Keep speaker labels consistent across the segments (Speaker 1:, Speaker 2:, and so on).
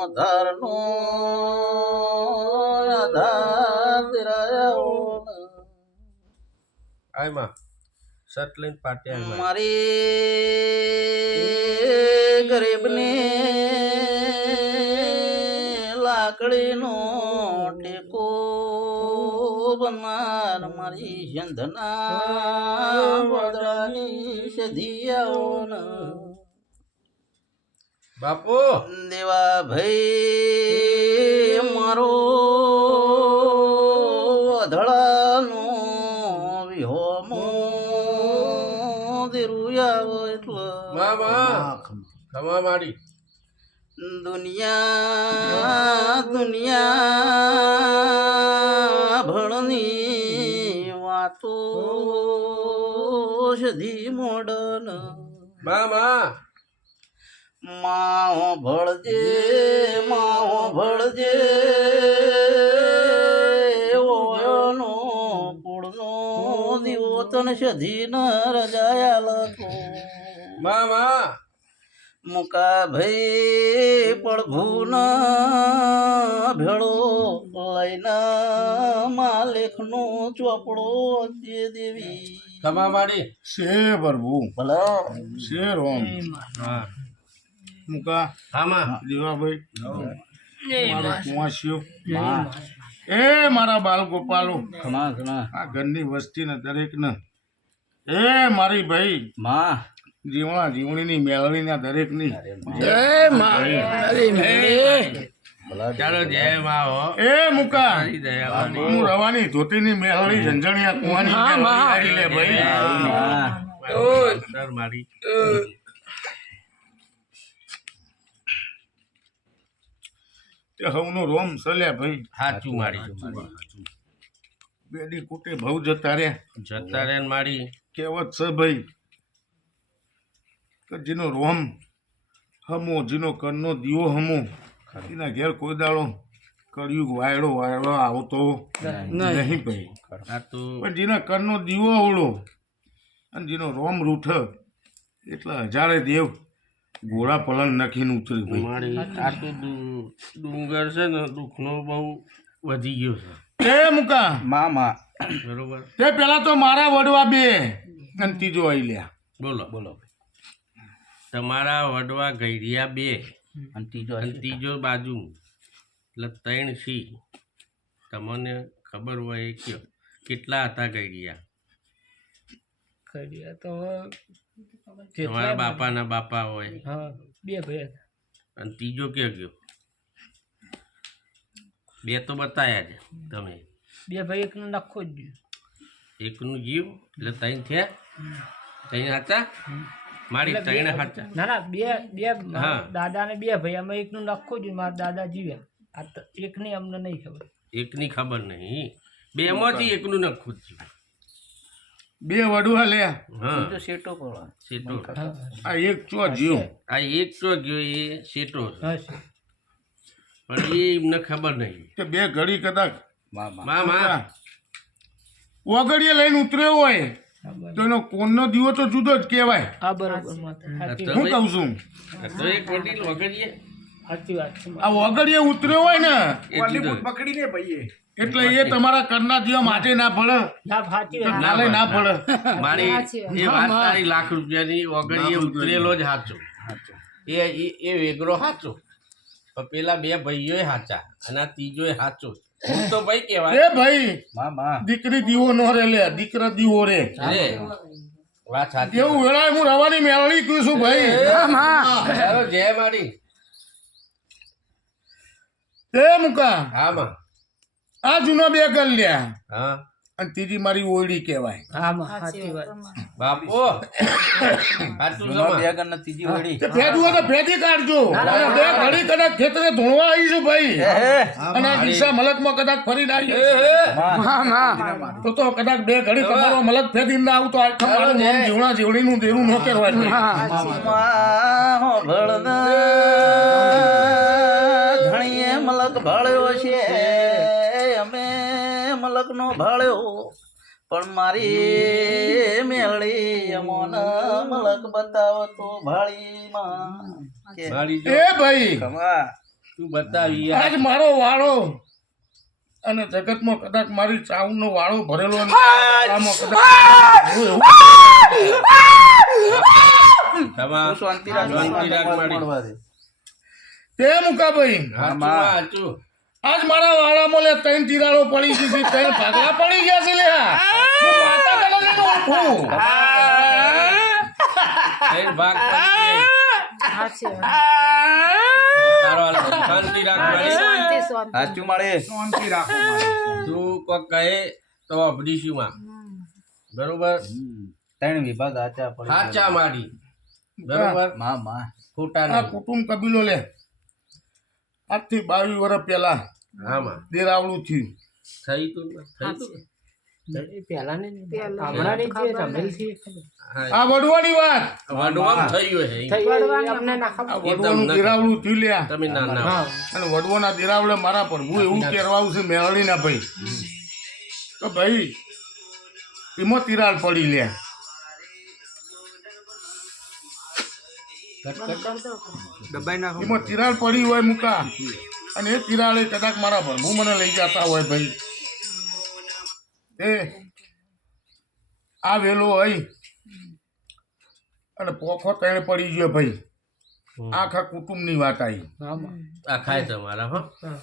Speaker 1: નો ધારનો આધાર તેરાયો
Speaker 2: આયમાં shirt લઈને પાટી
Speaker 1: મારી ગરીબની લાકડીનો ટેકો બનાર મારી સંધના વડરાની સધિયાઓને
Speaker 2: બાપુ.
Speaker 1: દેવા ભાઈ મારો અધળાનો વિહોમો દેરુયાવો એટલે.
Speaker 2: માં માં ખમા માડી.
Speaker 1: દુનિયા દુનિયા ભણની વાતો સધી મોડન
Speaker 2: માં માં
Speaker 1: માઓ ભળજે. માઓ ભળજે ઓયનો કુળનો દીવો તન સધી ન રજાયા લખો.
Speaker 2: માં માં
Speaker 1: મુકા ભાઈ પ્રભુના ભેળો લઈને માલિકનો ચોપડો દે દેવી.
Speaker 2: ખમા માડી.
Speaker 3: શે પ્રભુ.
Speaker 1: ભલા.
Speaker 3: શેર ઓમ.
Speaker 2: હા.
Speaker 3: મુકા.
Speaker 2: હા દીવાભાઈ.
Speaker 3: દેવાભાઈ મારો કુંવાસીઓ. એ મારા બાલ ગોપાલો
Speaker 1: ઘણા ઘણા.
Speaker 3: આ ઘરની વસ્તીને દરેકને. એ મારી ભાઈ.
Speaker 1: માં.
Speaker 3: જીવણા જીવણીની મેળણીના દરેકની.
Speaker 2: ચાલો જય માં
Speaker 3: એ મુકા. હું રવાની ધોતીની મેળવી ઝંઝણિયા કુવાની લે ભાઈ.
Speaker 2: મારી
Speaker 3: તે હવનો રોમ સલ્યા ભાઈ.
Speaker 2: હાચું મારી.
Speaker 3: બેડી કુટે ભવ જતા રે
Speaker 2: જતા રે મારી.
Speaker 3: કહેવત છે ભાઈ કે જેનો રોમ હમો જેનો કરનો દીવો હમો. એના ઘેર કોઈ દાડો કળિયુગ વાયડો વાયડો આવતો નહીં ભાઈ. પણ જેના કરનો દીવો અવળો અને જેનો રોમ રૂઠ એટલે હજારે દેવ ઘોડા પલંગ નાખીને ઉતરી
Speaker 2: મારી આ તો ડુંગર છે ને દુઃખનો બહુ વધી ગયો છે.
Speaker 3: એ મુકા.
Speaker 1: મામા. માં
Speaker 2: બરોબર?
Speaker 3: તે પેલા તો મારા વડવા બે અને ત્રીજો આવી લ્યા.
Speaker 2: બોલો.
Speaker 1: બોલો.
Speaker 2: તમારા વડવા ગૈરિયા બે
Speaker 1: અને ત્રીજો
Speaker 2: અને ત્રીજો બાજુ એટલે ત્રણ સી તમને ખબર હોય એ કયો? કેટલા હતા ગૈરિયા?
Speaker 4: કર્યા તો
Speaker 2: તમારા બાપાના બાપા હોય.
Speaker 4: હા બે ભાઈ હતા.
Speaker 2: અને ત્રીજો કયો ગયો? બે તો બતાયા છે તમે.
Speaker 4: બે ભાઈ એકનું નખો જ ગયો.
Speaker 2: એકનું જીવ એટલે ત્રણ થયા? ત્રણ હતા? મારી ત્રણ હતા.
Speaker 4: ના ના બે બે
Speaker 2: હા.
Speaker 4: દાદા ને બે ભાઈ અમે એકનું નખો જ મારા દાદા જીવ્યા. આ તો એકની અમને નહીં ખબર.
Speaker 2: એકની ખબર નહીં. બે માંથી એકનું નખું જ જીવ
Speaker 3: બે વડવા લ્યા
Speaker 2: હા.
Speaker 1: સેટો પડે
Speaker 3: આ એક ચો ગયો.
Speaker 2: આ એક ચો ગયો એ
Speaker 4: સેટો
Speaker 2: પણ એ એમને ખબર નહીં.
Speaker 3: કે બે ઘડી કદાચ
Speaker 1: મા મા
Speaker 3: ઓગળીએ લઈને ઉતર્યો હોય. તો એનો કોનનો દીવો તો જુદો જ કહેવાય.
Speaker 4: હા બરાબર.
Speaker 3: હું કહું છું?
Speaker 2: આ તો એક વડીલ વગડીએ
Speaker 4: સાચી વાત
Speaker 3: આ ઓગળીએ ઉતર્યો હોય ને.
Speaker 2: પકડીને જુદો.
Speaker 3: એટલે એ તમારા કરના દીવા માટે ના પડે નાલે ના પડે
Speaker 2: મારી એ વાત તારી લાખ રૂપિયાની વગડીએ ઉતરેલો જ સાચો એ એ- એ વેગરો સાચો પેલા બે ભાઈઓ સાચા અને ત્રીજો સાચો હું તો ભાઈ કેવાય
Speaker 3: એ ભાઈ
Speaker 1: માં માં.
Speaker 3: દીકરી દીવો નો રે લે દીકરા દીવો રે.
Speaker 2: વાત સાચી.
Speaker 3: એવું વેળાએ હું રવાની મેળવી કું છું ભાઈ.
Speaker 2: જય મારી
Speaker 3: એ મુકા.
Speaker 2: હા માં.
Speaker 3: આ જૂનો બે ગલ લ્યા
Speaker 2: હા.
Speaker 3: અને ત્રીજી મારી ઓળી કહેવાય.
Speaker 4: બાપો સાચી વાત.
Speaker 2: બાપુ.
Speaker 1: જૂનો બે ગલ ત્રીજી ઓળી
Speaker 3: તે ફેંદવું હોય તો ફેંદી કાઢજો. બે ઘડી કદાચ ખેતરે ધોળવા આવીશું ભાઈ. અને આ દિશા મલકમાં કદાચ ફરી ના આવી તો તો કદાચ બે ઘડી તમારો મલક ફેદી ના આવતો આ તમારું નામ જીવણા જીવડીનું દેવું ન કહેવાય.
Speaker 1: પણ મારી મેળી અમોન મલક બતાવો તો
Speaker 2: ભાળી
Speaker 3: એ ભાઈ
Speaker 2: તું બતાવી
Speaker 3: આજ મારો વાળો અને જગતમાં કદાચ મારી ચાવનો વાળો ભરેલો હું!
Speaker 1: શાંતિ રાખ
Speaker 2: શાંતિ રાખ.
Speaker 3: તે મુકા
Speaker 2: ભાઈ.
Speaker 1: માં
Speaker 2: હાચું.
Speaker 3: આજ મારા વાળામાં લે ત્રણ તિરાડો પડી ગઈ છે ત્રણ ભાગલા પડી ગયા છે લે હું માતા
Speaker 2: ત્રણ ભાગ પડી બરોબર.
Speaker 1: ત્રણ વિભાગ આચા
Speaker 2: હાચા મારી. બરોબર?
Speaker 1: માં માં
Speaker 2: ખોટા
Speaker 3: કુટુંબ કબીલો લે. આજથી બાવીસ વર્ષ પહેલા
Speaker 2: હા માં
Speaker 3: થયું
Speaker 2: થઈ તું થઈ? તું હા.
Speaker 3: આ વડવાની વાત.
Speaker 2: વડવામાં થયું હે
Speaker 4: એ
Speaker 3: વડવાનું થયું લ્યા.
Speaker 2: તમે ના ના
Speaker 3: અને વડવાના દેરાવડે મારા પ્રભુ એવું કહેવાયું છે મેળડીના ભાઈ. તો ભાઈ એમાં તિરાડ પડી લે એમાં તિરાડ પડી હોય મૂકા. અને એ તિરાડે કદાચ મારા પ્રભુ મને લઈ જતા હોય ભાઈ. એ આ વેલો હોય અને પોખો તેને પડી ગયો ભાઈ. આખા કુટુંબની વાત આવી
Speaker 4: હા માં.
Speaker 2: આ ખાય તમારા હો.
Speaker 4: હા.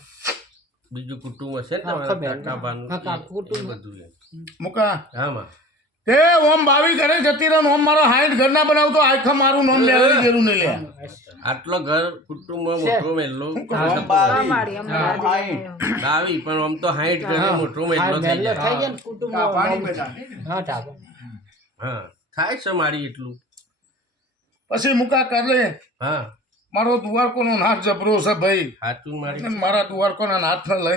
Speaker 2: બીજું કુટુંબ હશે ને
Speaker 4: આખા કાકા.
Speaker 2: બધું એમ. હા માં
Speaker 3: તે ઓમ બાવી ઘરે જતી રહે ને ઓમ મારો હાઈટ ઘરના બનાવતો આખા મારું નામ લેવાની જરૂર નહીં લે.
Speaker 2: આટલો ઘર કુટુંબ મોટો મેલ્લો બાવી પણ ઓમ તો હાઈટ ઘરે મોટો મેલ્લો થઈ
Speaker 4: મહેલો
Speaker 2: જાય.
Speaker 4: ને કુટુંબ
Speaker 2: હા થાય છે મારી એટલું.
Speaker 3: પછી મુકા કરે
Speaker 2: હા.
Speaker 3: મારો દુવારકોનો નાથ જબરો છે ભાઈ.
Speaker 2: સાચું મારી.
Speaker 3: અને મારા દુવારકોના નાથને લઈને